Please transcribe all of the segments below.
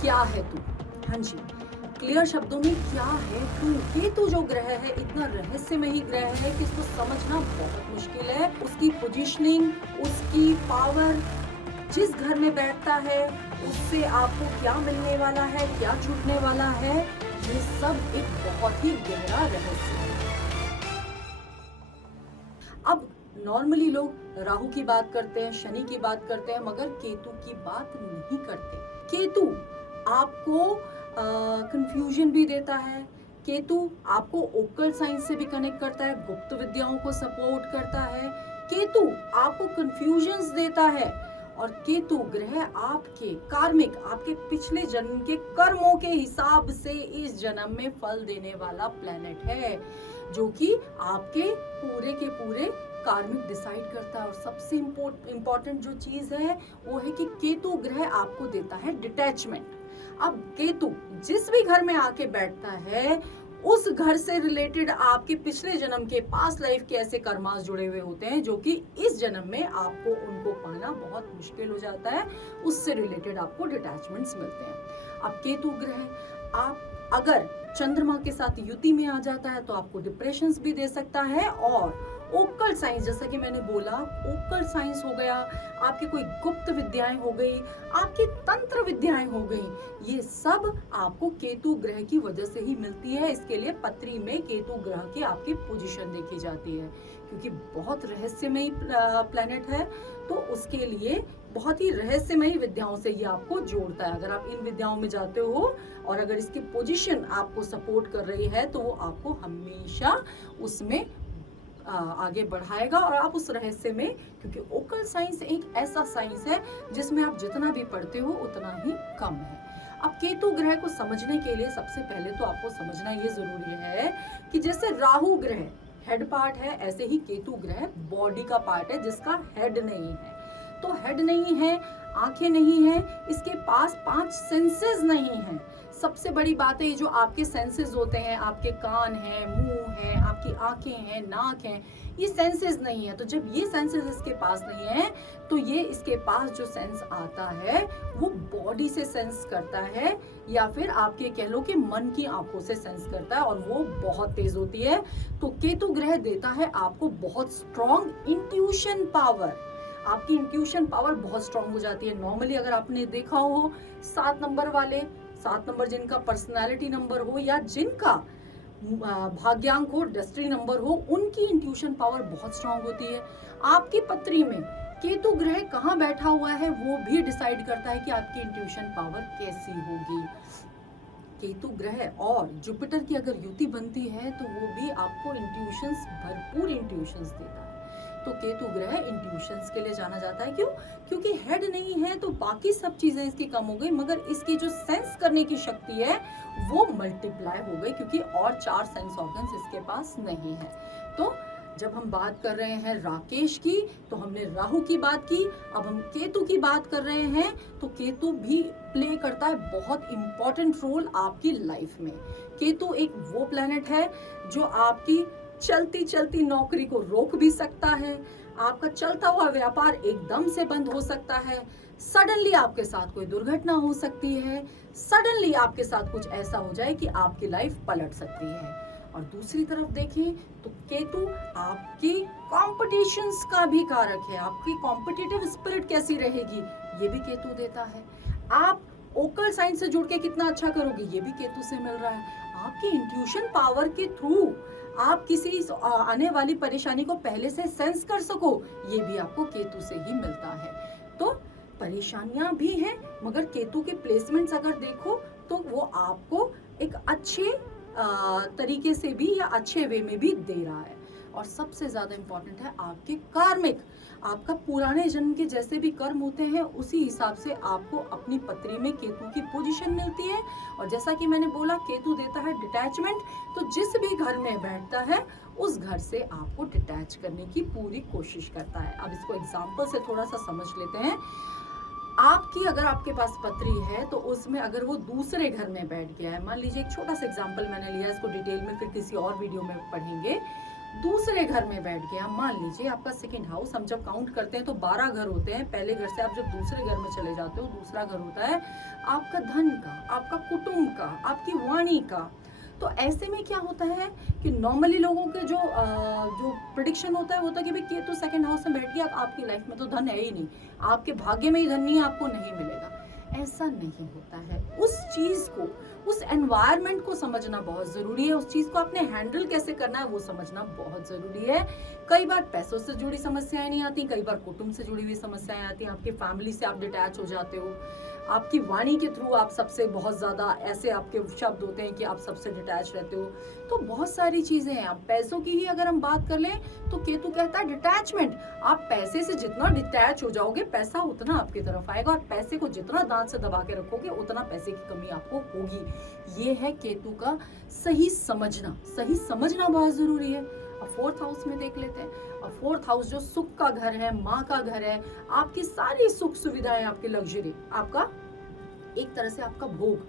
क्या है तू? हाँ जी, क्लियर शब्दों में क्या है तू? केतु जो ग्रह है इतना रहस्यमयी ग्रह है कि इसको समझना बहुत मुश्किल है। उसकी पोजीशनिंग, उसकी पावर, जिस घर में बैठता है उससे आपको क्या मिलने वाला है, क्या छूटने वाला है, ये सब एक बहुत ही गहरा रहस्य है। अब नॉर्मली लोग राहु की बात करते हैं, शनि की बात करते हैं, मगर केतु की बात नहीं करते। केतु आपको कंफ्यूजन भी देता है। केतु आपको ओकल्ट साइंस से भी कनेक्ट करता है, गुप्त विद्याओं को सपोर्ट करता है। केतु आपको कंफ्यूजन्स देता है। और केतु ग्रह आपके कार्मिक, आपके पिछले जन्म के कर्मों के हिसाब से इस जन्म में फल देने वाला प्लेनेट है, जो कि आपके पूरे के पूरे कार्मिक डिसाइड करता है। और सबसे इम्पोर्टेंट जो चीज है वो है कि केतु ग्रह आपको देता है डिटैचमेंट। अब केतु जिस भी घर में आके बैठता है उस घर से रिलेटेड आपके पिछले जन्म के पास्ट लाइफ के ऐसे कर्मास जुड़े हुए होते हैं जो कि इस जन्म में आपको उनको पाना बहुत मुश्किल हो जाता है। उससे रिलेटेड आपको डिटैचमेंट्स मिलते हैं। अब केतु ग्रह आप अगर चंद्रमा के साथ युति में आ जाता है तो आपको डिप्रेशंस भी दे सकता है। और ओकल्ट साइंस, जैसा कि मैंने बोला, ओकल्ट साइंस हो गया, आपकी कोई गुप्त विद्याएं हो गई, आपकी तंत्र विद्याएं हो गई, ये सब आपको केतु ग्रह की वजह से ही मिलती है। इसके लिए पत्री में केतु ग्रह की आपकी पोजीशन देखी जाती है, क्योंकि बहुत रहस्यमयी प्लेनेट है। तो उसके लिए बहुत ही रहस्यमयी विद्याओं से ये आपको जोड़ता है। अगर आप इन विद्याओं में जाते हो और अगर इसकी पोजीशन आपको सपोर्ट कर रही है तो वो आपको हमेशा उसमें आगे बढ़ाएगा और आप उस रहस्य में, क्योंकि ओकल्ट साइंस एक ऐसा साइंस है जिसमें आप जितना भी पढ़ते हो उतना ही कम है। अब केतु ग्रह को समझने के लिए सबसे पहले तो आपको समझना ये जरूरी है कि जैसे राहु ग्रह हेड पार्ट है, ऐसे ही केतु ग्रह बॉडी का पार्ट है जिसका हेड नहीं है। तो हेड नहीं है, आंखें नहीं है, इसके पास 5 सेंसेस नहीं है। सबसे बड़ी बात है ये जो आपके सेंसेस होते हैं, आपके कान हैं, मुंह है, आपकी आंखें हैं, नाक है, ये सेंसेस नहीं है। तो जब ये सेंसेस इसके पास नहीं है तो ये इसके पास जो सेंस आता है वो बॉडी से सेंस करता है, या फिर आपके कह लो कि मन की आंखों से सेंस करता है, और वो बहुत तेज होती है। तो केतु ग्रह देता है आपको बहुत स्ट्रॉन्ग इंट्यूशन पावर। आपकी इंट्यूशन पावर बहुत स्ट्रॉन्ग हो जाती है। नॉर्मली अगर आपने देखा हो 7 नंबर वाले, 7 नंबर जिनका पर्सनालिटी नंबर हो या जिनका भाग्यांक हो, डेस्टिनी नंबर हो, उनकी इंट्यूशन पावर बहुत स्ट्रॉन्ग होती है। आपकी पत्री में केतु ग्रह कहाँ बैठा हुआ है वो भी डिसाइड करता है कि आपकी इंट्यूशन पावर कैसी होगी। केतु ग्रह और जुपिटर की अगर युति बनती है तो वो भी आपको इंट्यूशंस, भरपूर इंट्यूशंस देता है। तो केतु ग्रह इंट्यूशंस के लिए जाना जाता है। क्यों? क्योंकि हेड नहीं है तो बाकी सब चीजें इसकी कम हो गई, मगर इसकी जो सेंस करने की शक्ति है वो मल्टीप्लाई हो गई, क्योंकि और 4 सेंस ऑर्गन्स इसके पास नहीं है। तो जब हम बात कर रहे हैं राकेश की तो हमने राहु की बात की, अब हम केतु की बात कर रहे हैं। तो केतु भी प्ले करता है बहुत इंपॉर्टेंट रोल आपकी लाइफ में। केतु एक वो प्लेनेट है जो आपकी चलती चलती नौकरी को रोक भी सकता है, आपका चलता हुआ व्यापार एकदम से बंद हो सकता है, सडनली आपके साथ कोई दुर्घटना हो सकती है, सडनली आपके साथ कुछ ऐसा हो जाए कि आपकी लाइफ पलट सकती है। और दूसरी तरफ देखें तो केतु आपकी कॉम्पिटिशन्स का भी कारक है। आपकी कॉम्पिटिटिव स्पिरिट कैसी रहेगी ये भी केतु देता है। आप ओकल्ट साइंस से जुड़ के कितना अच्छा करोगे ये भी केतु से मिल रहा है। आपकी इंट्यूशन पावर के थ्रू आप किसी आने वाली परेशानी को पहले से सेंस कर सको, ये भी आपको केतु से ही मिलता है। तो परेशानियां भी हैं, मगर केतु के प्लेसमेंट्स अगर देखो तो वो आपको एक अच्छे तरीके से भी या अच्छे वे में भी दे रहा है। और सबसे ज्यादा इंपॉर्टेंट है आपके कार्मिक, आपका पुराने जन्म के जैसे भी कर्म होते हैं उसी हिसाब से आपको अपनी पत्री में केतु की पोजीशन मिलती है। और जैसा कि मैंने बोला केतु देता है डिटैचमेंट, तो जिस भी घर में बैठता है उस घर से आपको डिटैच करने की पूरी कोशिश करता है। अब इसको एग्जाम्पल से थोड़ा सा समझ लेते हैं। आपकी अगर आपके पास पत्री है तो उसमें अगर वो दूसरे घर में बैठ गया है, मान लीजिए एक छोटा सा एग्जांपल मैंने लिया, इसको डिटेल में फिर किसी और वीडियो में पढ़ेंगे। दूसरे घर में बैठ गया, मान लीजिए आपका सेकंड हाउस, हम जब काउंट करते हैं तो 12 घर होते हैं। पहले घर से आप जब दूसरे घर में चले जाते हो, दूसरा घर होता है आपका धन का, आपका कुटुंब का, आपकी वाणी का। तो ऐसे में क्या होता है कि नॉर्मली लोगों के जो प्रिडिक्शन होता है वो होता है कि भाई केतु सेकंड हाउस में बैठ गया, आपकी लाइफ में तो धन है ही नहीं, आपके भाग्य में ही धन नहीं है, आपको नहीं मिलेगा। ऐसा नहीं होता है। उस चीज को, उस एनवायरनमेंट को समझना बहुत जरूरी है। उस चीज को आपने हैंडल कैसे करना है वो समझना बहुत जरूरी है। कई बार पैसों से जुड़ी समस्याएं नहीं आती, कई बार कुटुंब से जुड़ी हुई समस्याएं आती हैं, आपकी फैमिली से आप डिटैच हो जाते हो, आपकी वाणी के थ्रू आप सबसे बहुत ज्यादा ऐसे आपके शब्द होते हैं कि आप सबसे डिटैच रहते हो। तो बहुत सारी चीजें हैं। अब पैसों की ही अगर हम बात कर लें तो केतु कहता है डिटैचमेंट। आप पैसे से जितना डिटैच हो जाओगे, पैसा उतना आपकी तरफ आएगा, और पैसे को जितना दांत से दबा के रखोगे उतना पैसे की कमी आपको होगी। ये है केतु का सही समझना। सही समझना बहुत जरूरी है। अब फोर्थ हाउस में देख लेते हैं। अब फोर्थ हाउस जो सुख का घर है, माँ का घर है, आपकी सारी सुख सुविधाएं, आपकी लग्जरी, आपका एक तरह से आपका भोग,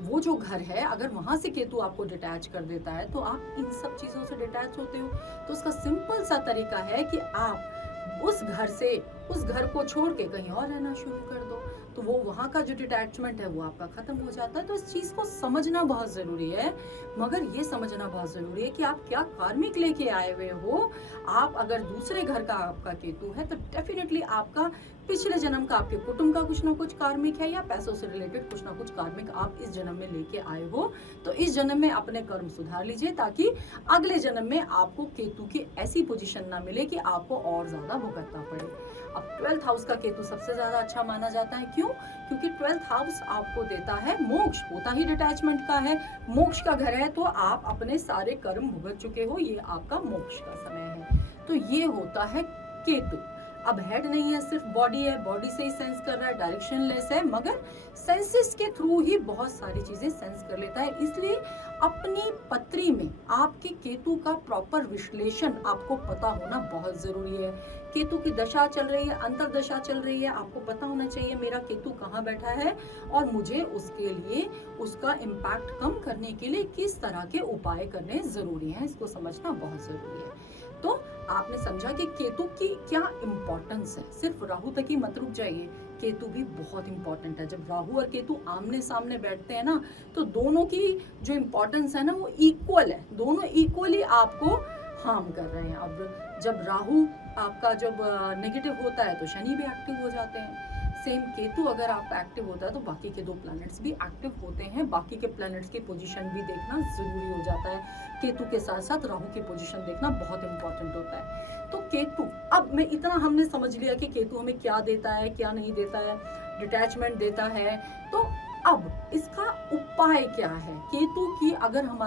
वो जो घर है, अगर वहां से केतु आपको डिटैच कर देता है तो आप इन सब चीजों से डिटैच होते हो। तो उसका सिंपल सा तरीका है कि आप उस घर से, उस घर को छोड़ के कहीं और रहना शुरू कर दो, तो वो वहां का जो डिटैचमेंट है वो आपका खत्म हो जाता है। तो इस चीज को समझना बहुत जरूरी है। मगर ये समझना बहुत जरूरी है कि आप क्या कार्मिक लेके आए हुए हो। आप अगर दूसरे घर का आपका केतु है तो डेफिनेटली आपका पिछले जन्म का, आपके कुटुंब का कुछ ना कुछ कार्मिक है, या पैसों से रिलेटेड कुछ ना कुछ कार्मिक आप इस जन्म में लेके आए हो। तो इस जन्म में अपने कर्म सुधार लीजिए, ताकि अगले जन्म में आपको केतु की ऐसी पोजीशन ना मिले कि आपको और ज्यादा भुगतना पड़े। अब 12th हाउस का केतु सबसे ज्यादा अच्छा माना जाता है। क्यों? क्योंकि 12th हाउस आपको देता है मोक्ष, होता ही डिटैचमेंट का है, मोक्ष का घर है। तो आप अपने सारे कर्म भुगत चुके हो, ये आपका मोक्ष का समय है। तो ये होता है केतु। अब हेड नहीं है, सिर्फ बॉडी है, बॉडी से ही सेंस कर रहा है, डायरेक्शन लेस है, मगर सेंसेस के थ्रू ही बहुत सारी चीजें सेंस कर लेता है। इसलिए अपनी पत्री में आपके केतु का प्रॉपर विश्लेषण आपको पता होना बहुत जरूरी है। केतु की दशा चल रही है, अंतरदशा चल रही है, आपको पता होना चाहिए मेरा केतु कहाँ बैठा है और मुझे उसके लिए, उसका इम्पैक्ट कम करने के लिए किस तरह के उपाय करने जरूरी हैं। इसको समझना बहुत जरूरी है। तो आपने समझा कि केतु की क्या इंपॉर्टेंस है। सिर्फ राहु तक ही मत रुक जाइए, केतु भी बहुत इंपॉर्टेंट है। जब राहु और केतु आमने सामने बैठते हैं ना, तो दोनों की जो इंपॉर्टेंस है ना वो इक्वल है, दोनों इक्वली आपको हार्म कर रहे हैं। अब जब राहु आपका जब नेगेटिव होता है तो शनि भी एक्टिव हो जाते हैं। सेम केतु अगर आपका एक्टिव होता है तो बाकी के दो प्लैनेट्स भी एक्टिव होते हैं। बाकी के प्लैनेट्स की पोजीशन भी देखना जरूरी हो जाता है। केतु के साथ साथ राहु की पोजीशन देखना बहुत इंपॉर्टेंट होता है। तो केतु, अब मैं इतना हमने समझ लिया कि केतु हमें क्या देता है, क्या नहीं देता है, डिटैचमेंट देता है। तो अब इसका उपाय क्या है? केतु की अगर हम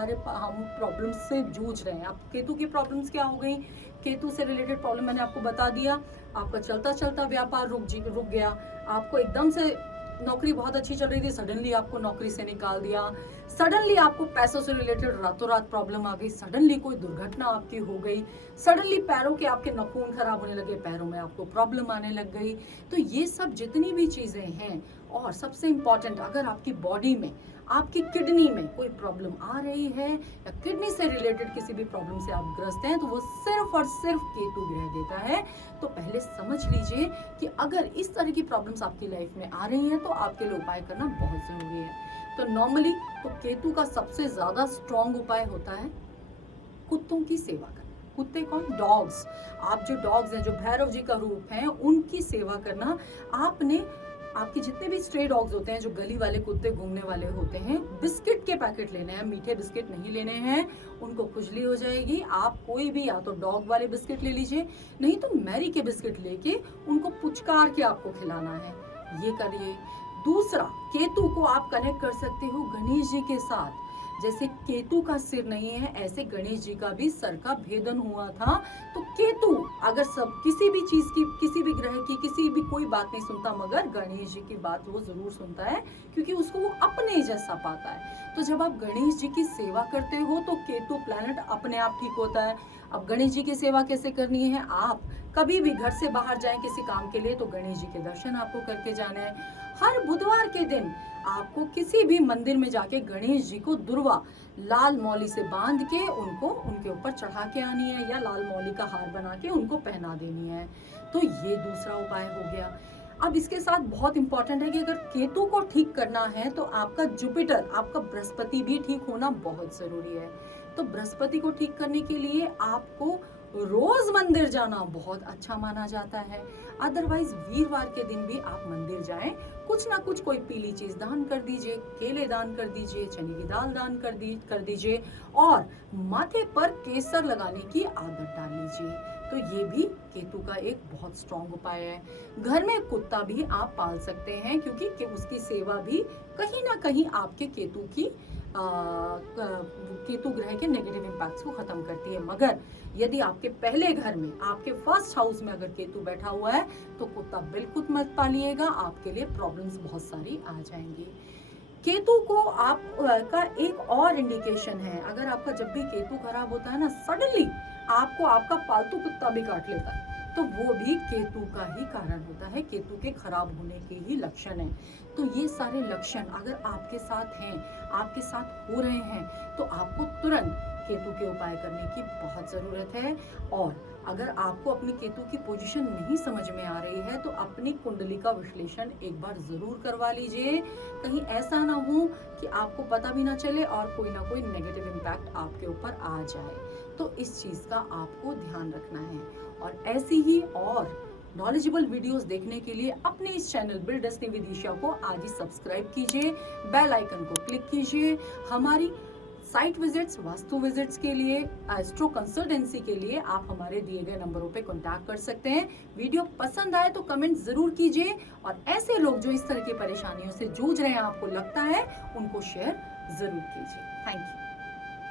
प्रॉब्लम्स से जूझ रहे हैं, अब केतु की प्रॉब्लम्स क्या हो गई? केतु से रिलेटेड प्रॉब्लम मैंने आपको बता दिया। आपका चलता चलता व्यापार रुक गया, आपको एकदम से नौकरी बहुत अच्छी चल रही थी, सडनली आपको नौकरी से निकाल दिया, सडनली आपको पैसों से रिलेटेड रातों रात प्रॉब्लम आ गई, सडनली कोई दुर्घटना आपकी हो गई, सडनली पैरों के आपके नाखून खराब होने लगे, पैरों में आपको प्रॉब्लम आने लग गई। तो ये सब जितनी भी चीजें हैं, और सबसे इम्पॉर्टेंट, अगर आपकी बॉडी में, आपकी किडनी में कोई प्रॉब्लम आ रही है या किडनी से रिलेटेड किसी भी प्रॉब्लम से आप ग्रस्त हैं, तो वो सिर्फ और सिर्फ केतु ग्रह देता है। तो पहले समझ लीजिए कि अगर इस तरह की प्रॉब्लम्स आपकी लाइफ में आ रही हैं तो आपके लिए उपाय करना बहुत जरूरी है। तो नॉर्मली तो केतु का सबसे ज्यादा स्ट्रॉन्ग उपाय होता है कुत्तों की सेवा करना। कुत्ते कौन? डॉग्स। आप जो डॉग्स हैं, जो भैरव जी का रूप है, उनकी सेवा करना। आपने आपके जितने भी स्ट्रे डॉग्स होते हैं, जो गली वाले कुत्ते घूमने वाले होते हैं, बिस्किट के पैकेट लेने हैं, मीठे बिस्किट नहीं लेने हैं, उनको खुजली हो जाएगी। आप कोई भी या तो डॉग वाले बिस्किट ले लीजिए, नहीं तो मैरी के बिस्किट लेके उनको पुचकार के आपको खिलाना है, ये करिए। दूसरा, केतु को आप कनेक्ट कर सकते हो गणेश जी के साथ। जैसे केतु का सिर नहीं है, ऐसे गणेश जी का भी सर का भेदन हुआ था। तो केतु अगर सब किसी भी चीज की, किसी भी ग्रह की, किसी भी कोई बात नहीं सुनता, मगर गणेश जी की बात वो जरूर सुनता है, क्योंकि उसको वो अपने जैसा पाता है। तो जब आप गणेश जी की सेवा करते हो तो केतु प्लैनेट अपने आप ठीक होता है। अब गणेश जी की सेवा कैसे करनी है? आप कभी भी घर से बाहर जाएं किसी काम के लिए तो गणेश जी के दर्शन आपको करके जाना है। हर बुधवार के दिन आपको किसी भी मंदिर में जाके गणेश जी को दुर्वा लाल मौली से बांध के उनको उनके ऊपर चढ़ा के आनी है, या लाल मौली का हार बना के उनको पहना देनी है। तो ये दूसरा उपाय हो गया। अब इसके साथ बहुत इंपॉर्टेंट है कि अगर केतु को ठीक करना है तो आपका जुपिटर, आपका बृहस्पति भी ठीक होना बहुत जरूरी है। तो बृहस्पति को ठीक करने के लिए आपको रोज मंदिर जाना बहुत अच्छा माना जाता है। अदरवाइज वीरवार के दिन भी आप मंदिर जाएं, कुछ ना कुछ कोई पीली चीज दान कर दीजिए, केले दान कर दीजिए, चने की दाल दान कर दीजिए और माथे पर केसर लगाने की आदत डाल लीजिए। तो ये भी केतु का एक बहुत स्ट्रॉन्ग उपाय है। घर में कुत्ता भी आप पाल सकते हैं, क्योंकि उसकी सेवा भी कहीं ना कहीं आपके केतु ग्रह के नेगेटिव इम्पैक्ट्स को खत्म करती है। मगर यदि आपके पहले घर में, आपके फर्स्ट हाउस में अगर केतु बैठा हुआ है तो कुत्ता बिल्कुल मत पालिएगा, आपके लिए प्रॉब्लम्स बहुत सारी आ जाएंगी। केतु को आप का एक और इंडिकेशन है, अगर आपका जब भी केतु खराब होता है ना, सडनली आपको आपका पालतू कुत्ता भी काट लेता है, तो वो भी केतु का ही कारण होता है, केतु के खराब होने के ही लक्षण हैं। तो ये सारे लक्षण अगर आपके साथ हैं, आपके साथ हो रहे हैं, तो आपको तुरंत केतु के उपाय करने की बहुत जरूरत है। और अगर आपको अपनी केतु की पोजीशन नहीं समझ में आ रही है तो अपनी कुंडली का विश्लेषण एक बार जरूर करवा लीजिए। कहीं ऐसा ना हो कि आपको पता भी ना चले और कोई ना कोई नेगेटिव इम्पैक्ट आपके ऊपर आ जाए। तो इस चीज का आपको ध्यान रखना है। और ऐसी ही और नॉलेजेबल वीडियोस देखने के लिए अपने इस channel Build Destiny with Isha को आज ही सब्सक्राइब कीजिए, बेल आइकन को क्लिक कीजिए। हमारी साइट विजिट्स, वास्तु विजिट्स के लिए, एस्ट्रो कंसल्टेंसी के लिए आप हमारे दिए गए नंबरों पे कांटेक्ट कर सकते हैं। वीडियो पसंद आए तो कमेंट जरूर कीजिए और ऐसे लोग जो इस तरह की परेशानियों से जूझ रहे हैं, आपको लगता है, उनको शेयर जरूर कीजिए। Thank you.